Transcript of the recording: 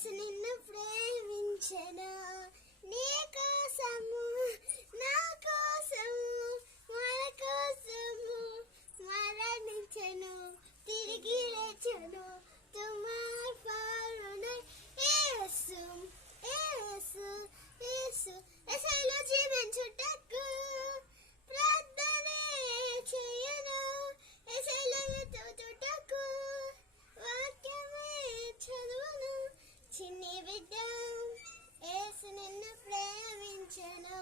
యేసు నిన్ను ప్రేమించెను, నీ కోసము నా కోసము మన కోసము మరణించెను, తిరిగి లేచెను. తుమార్ ఫారునై యేసు యేసు యేసు యేసులో జీవించుటకు ప్రార్థనే చేయను, యేసులో ఎత్తుటకు వాక్యమే చదువును. చిన్ని బిడ్డ యేసు నిన్ను ప్రేమించెను.